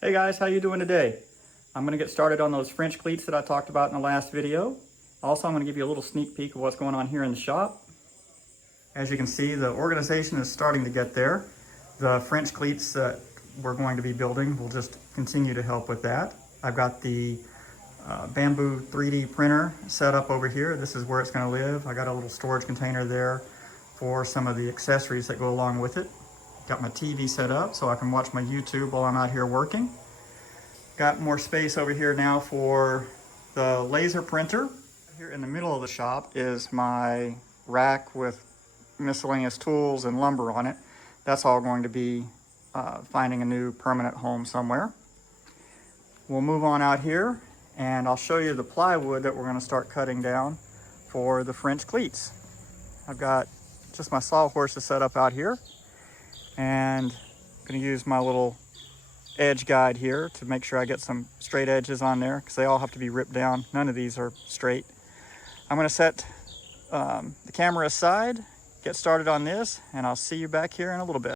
Hey guys, how you doing today? I'm going to get started on those French cleats that I talked about in the last video. Also, I'm going to give you a little sneak peek of what's going on here in the shop. As you can see, the organization is starting to get there. The French cleats that we're going to be building will just continue to help with that. I've got the bamboo 3D printer set up over here. This is where it's going to live. I got a little storage container there for some of the accessories that go along with it. Got my TV set up so I can watch my YouTube while I'm out here working. Got more space over here now for the laser printer. Here in the middle of the shop is my rack with miscellaneous tools and lumber on it. That's all going to be finding a new permanent home somewhere. We'll move on out here and I'll show you the plywood that we're going to start cutting down for the French cleats. I've got just my sawhorses set up out here. And I'm going to use my little edge guide here to make sure I get some straight edges on there because they all have to be ripped down. None of these are straight. I'm going to set the camera aside, get started on this, and I'll see you back here in a little bit.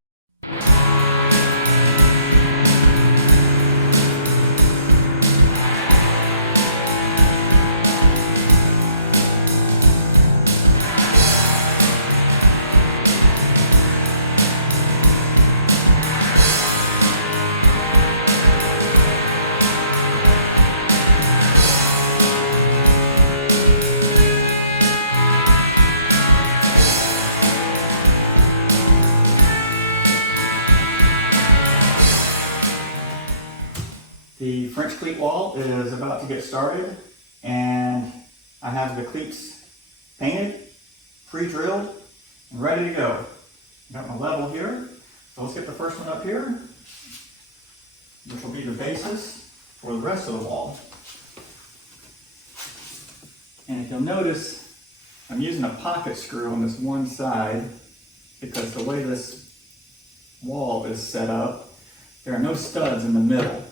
The French cleat wall is about to get started, and I have the cleats painted, pre-drilled, and ready to go. Got my level here, so let's get the first one up here, which will be the basis for the rest of the wall. And if you'll notice, I'm using a pocket screw on this one side because the way this wall is set up, there are no studs in the middle.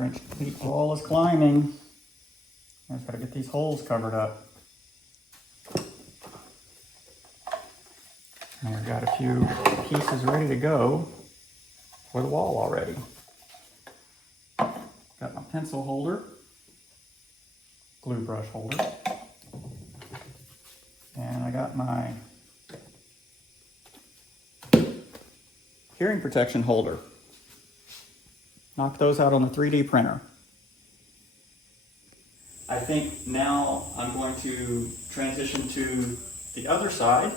French cleat wall is climbing. I just gotta get these holes covered up. And I've got a few pieces ready to go for the wall already. Got my pencil holder, glue brush holder, and I got my hearing protection holder. Knock those out on the 3D printer. I think now I'm going to transition to the other side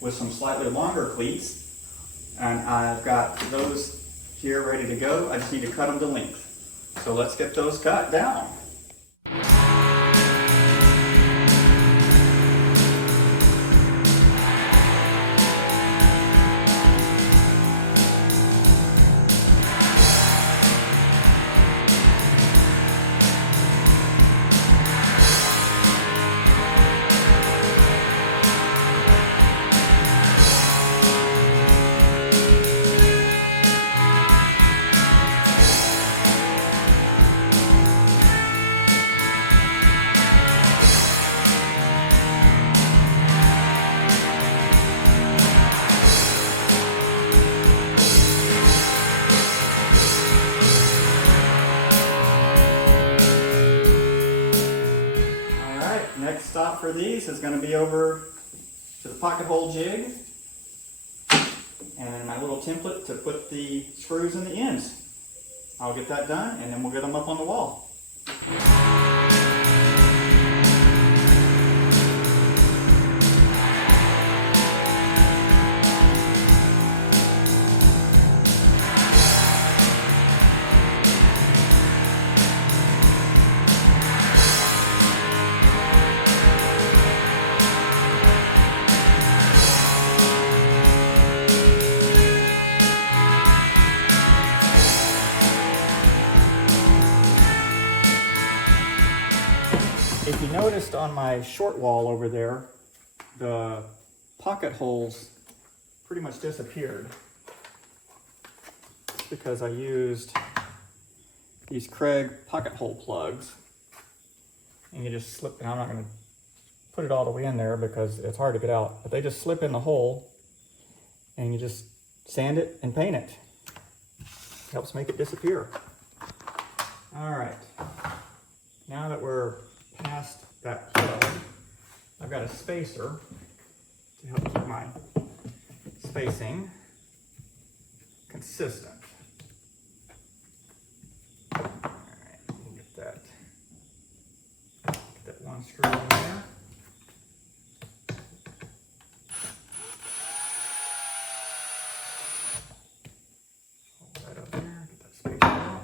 with some slightly longer cleats. And I've got those here ready to go. I just need to cut them to length. So let's get those cut down. Next stop for these is going to be over to the pocket hole jig and my little template to put the screws in the ends. I'll get that done and then we'll get them up on the wall. If you noticed on my short wall over there, the pocket holes pretty much disappeared. It's because I used these Craig pocket hole plugs. And you just slip, and I'm not going to put it all the way in there because it's hard to get out, but they just slip in the hole and you just sand it and paint it. Helps make it disappear. All right, now that we're past that plug, I've got a spacer to help keep my spacing consistent. All right, we'll get that one screw in there. Hold that up there, get that spacer out.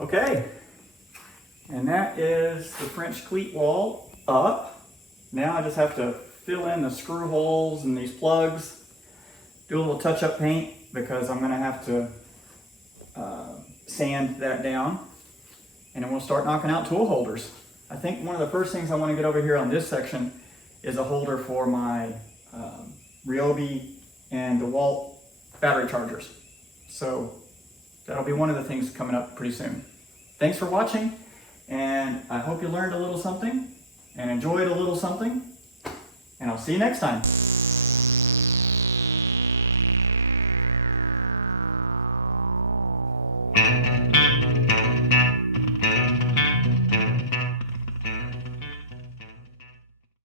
Okay, and that is the French cleat wall up. Now I just have to fill in the screw holes and these plugs, do a little touch-up paint because I'm going to have to sand that down, and then we'll start knocking out tool holders. I think one of the first things I want to get over here on this section is a holder for my Ryobi and DeWalt battery chargers. So that'll be one of the things coming up pretty soon. Thanks for watching, and I hope you learned a little something and enjoyed a little something, and I'll see you next time.